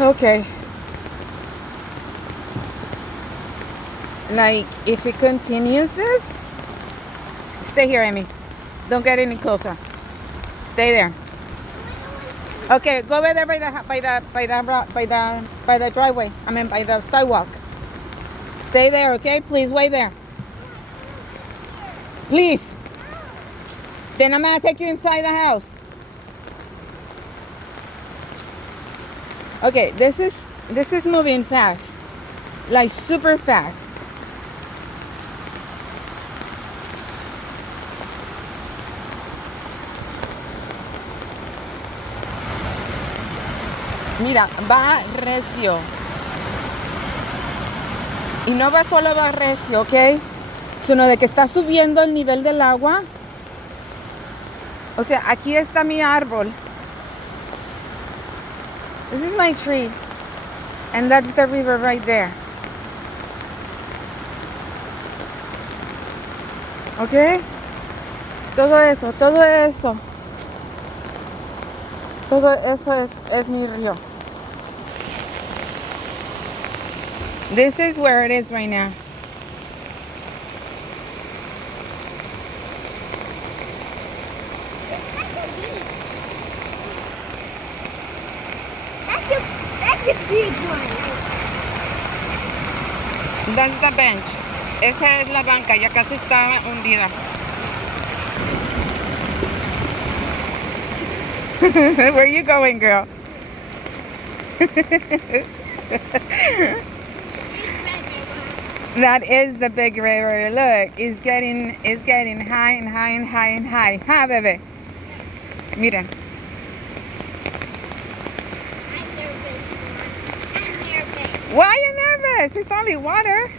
Okay. Like, if it continues this, stay here, Amy. Don't get any closer. Stay there. Okay, go over there by the driveway. I mean, by the sidewalk. Stay there, okay? Please wait there. Please. Then I'm gonna take you inside the house. Okay, this is moving fast, like super fast. Mira, va recio. Y no va solo va recio, ¿ok? Sino de que está subiendo el nivel del agua. O sea, aquí está mi árbol. This is my tree. And that's the river right there. ¿Ok? Todo eso es mi río. This is where it is right now. That's a big one. That's the bench. Esa es la banca, ya casi está hundida. Where are you going, girl? That is the big river. Look, it's getting high and high and high and high. Ha, bebé. Miren. I'm nervous. Why are you nervous? It's only water.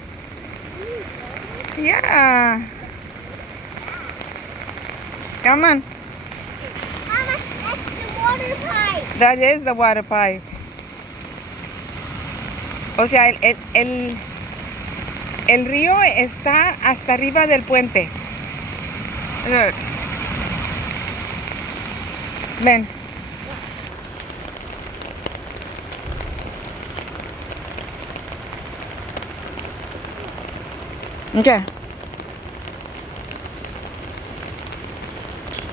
Yeah. Come on. Mama, that's the water pipe. That is the water pipe. O sea, el río está hasta arriba del puente. Look. Ven. Okay.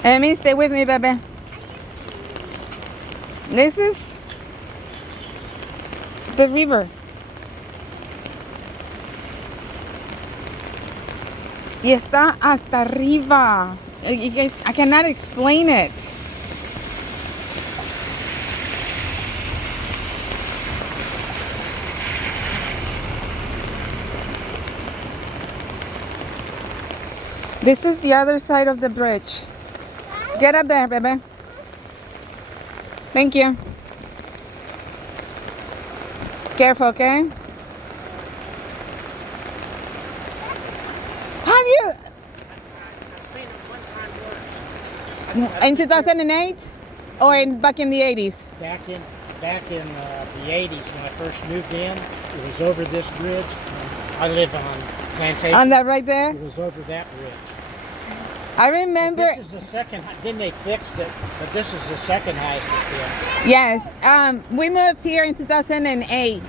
Amy, stay with me, baby. This is the river. Y está hasta arriba. You guys, I cannot explain it. This is the other side of the bridge. Get up there, baby. Thank you. Careful, okay? Have you? I've seen it one time once. In 2008? Or back in the 80s? Back in the 80s when I first moved in, it was over this bridge. I live on Plantation. On that right there? It was over that bridge. I remember. This is the second. Then they fixed it, but this is the second highest it's been. Yes. We moved here in 2008.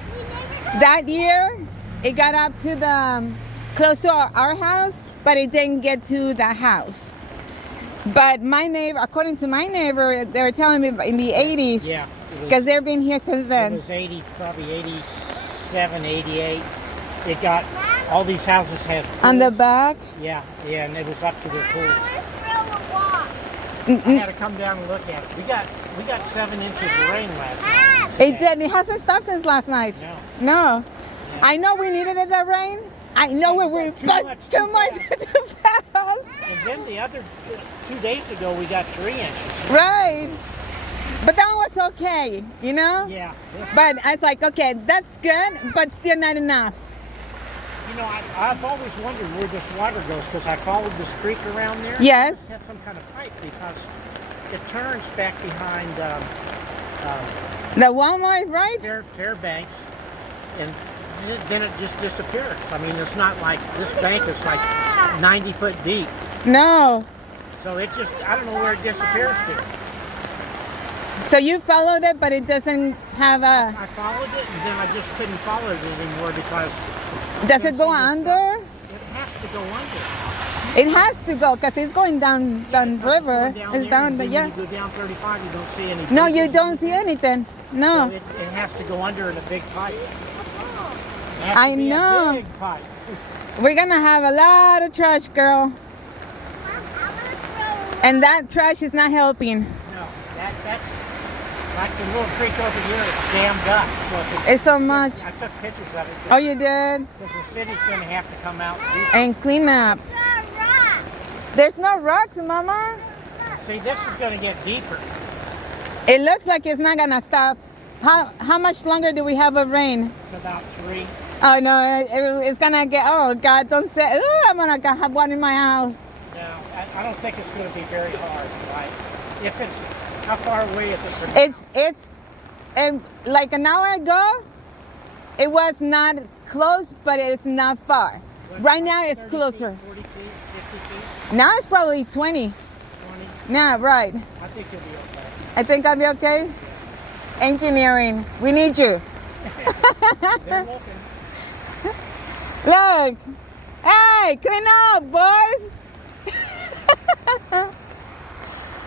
That year, it got up to the close to our house, but it didn't get to the house. But my neighbor, according to my neighbor, they were telling me in the 80s. Yeah. Because they've been here since It then. was 80, probably 87, 88. It got all these houses had pools. On the back. Yeah, and it was up to their pools. Let's throw a rock. I had to come down and look at it. We got 7 inches of rain last night. It did. It hasn't stopped since last night. No. No. I know we needed it, that rain. I know we were Too but much, too too much too fast. And then the other 2 days ago, we got 3 inches. Right. But that one was okay, you know? Yeah. But I was like, okay, that's good, but still not enough. You know, I've always wondered where this water goes because I followed this creek around there. Yes. It had some kind of pipe because it turns back behind The Walmart, right? Fairbanks, and then it just disappears. I mean, it's not like this bank is like 90 foot deep. No. So it just, I don't know where it disappears to. So you followed it, but it doesn't have a. I followed it, and then I just couldn't follow it anymore because Does it go under? it has to go under. It has to go because it's going down river. Going It's there, down and the then yeah. when you go down 35, you don't see any. No, you bridges. don't see anything. No. So it has to go under in a big pipe. It has I to be know. A big pipe. We're gonna have a lot of trash, girl, I'm gonna throw and that trash is not helping. No, that's like the little creek over here. It's dammed up. So if It's so much. I took pictures of it. Oh, you did? Because the city's going to have to come out and do And clean up. the rock. There's no rocks, Mama. See, this is going to get deeper. It looks like it's not gonna stop. How much longer do we have of rain? It's about 3. Oh no, it's gonna get. Oh God, don't say. Ooh, I'm gonna have one in my house. No, I don't think it's going to be very hard, right? If it's, how far away is it from It's and like an hour ago, it was not close, but it's not far. Right now, it's 30 closer. Feet, 40 feet, 50 feet, Now it's probably 20. 20? Yeah, right. I think you'll be okay. I think I'll be okay. Engineering, we need you. They're looking. Look, hey, clean up, boys.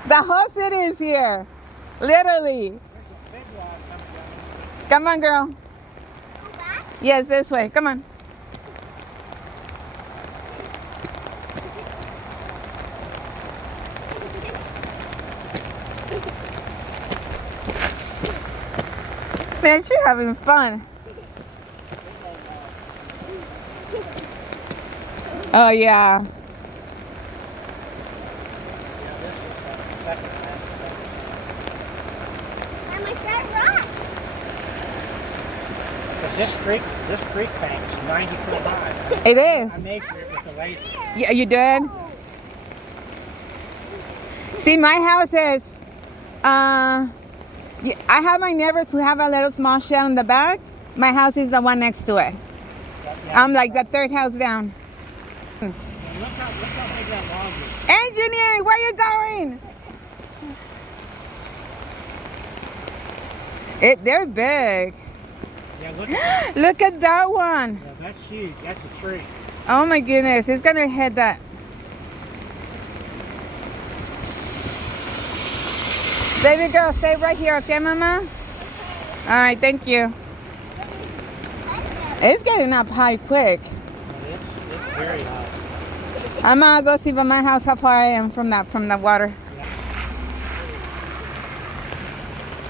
The whole city is here, literally. There's a big log coming down. Come on, girl. Go back. Yes, this way. Come on. Man, she's having fun. Oh, yeah. Yeah, this is second last. And my set rocks. Because this creek bank is 90 foot high. It is. I measured it with the laser. Yeah, you did? See, my house is, yeah, I have my neighbors who have a little small shed in the back. My house is the one next to it. I'm like the third house down. Look how big that log is. Engineering, where you going? They're big. Yeah, look at Look at that one. yeah, that's huge. That's a tree. Oh my goodness, it's gonna hit that. Baby girl, stay right here, okay, Mama? All right, thank you. It's getting up high quick. It's very high. I'm gonna go see by my house how far I am from the water.